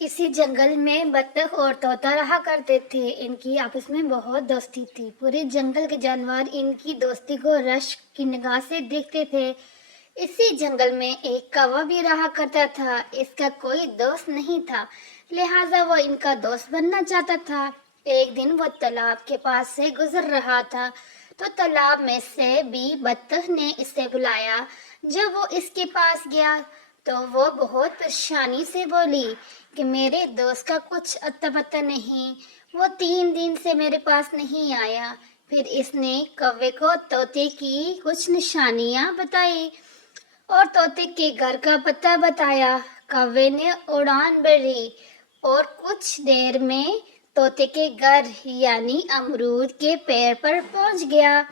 اسی جنگل میں بطخ اور طوطا رہا کرتے تھے۔ ان کی آپس میں بہت دوستی تھی۔ پورے جنگل کے جانور ان کی دوستی کو رشک کی نگاہ سے دیکھتے تھے۔ اسی جنگل میں ایک کوا بھی رہا کرتا تھا۔ اس کا کوئی دوست نہیں تھا، لہٰذا وہ ان کا دوست بننا چاہتا تھا۔ ایک دن وہ تالاب کے پاس سے گزر رہا تھا تو تالاب میں سے بھی بطخ نے اسے بلایا۔ جب وہ اس کے پاس گیا تو وہ بہت پریشانی سے بولی کہ میرے دوست کا کچھ اتا پتہ نہیں، وہ 3 دن سے میرے پاس نہیں آیا۔ پھر اس نے کوے کو طوطے کی کچھ نشانیاں بتائی اور طوطے کے گھر کا پتہ بتایا۔ کوے نے اڑان بھری اور کچھ دیر میں طوطے کے گھر یعنی امرود کے پیڑ پر پہنچ گیا۔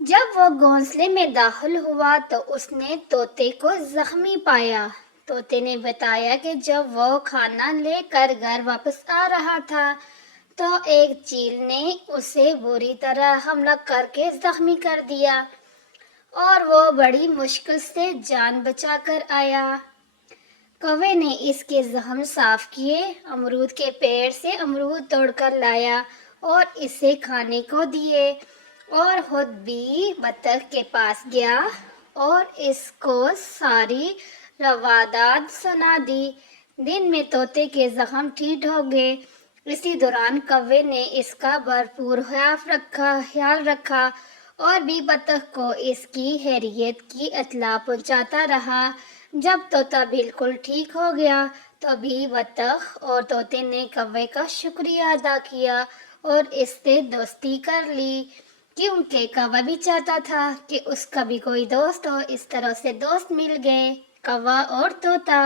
جب وہ گھونسلے میں داخل ہوا تو اس نے طوطے کو زخمی پایا۔ طوطے نے بتایا کہ جب وہ کھانا لے کر گھر واپس آ رہا تھا تو ایک چیل نے اسے بری طرح حملہ کر کے زخمی کر دیا اور وہ بڑی مشکل سے جان بچا کر آیا۔ کوے نے اس کے زخم صاف کیے، امرود کے پیڑ سے امرود توڑ کر لایا اور اسے کھانے کو دیے اور خود بھی بطخ کے پاس گیا اور اس کو ساری رواداد سنا دی۔ دن میں طوطے کے زخم ٹھیک ہو گئے۔ اسی دوران کوے نے اس کا بھرپور خیال رکھا اور بھی بطخ کو اس کی خیریت کی اطلاع پہنچاتا رہا۔ جب طوطا بالکل ٹھیک ہو گیا تو بھی بطخ اور طوطے نے کوے کا شکریہ ادا کیا اور اس سے دوستی کر لی، کیونکہ کوا بھی چاہتا تھا کہ اس کا بھی کوئی دوست ہو۔ اس طرح سے دوست مل گئے، کوا اور طوطا۔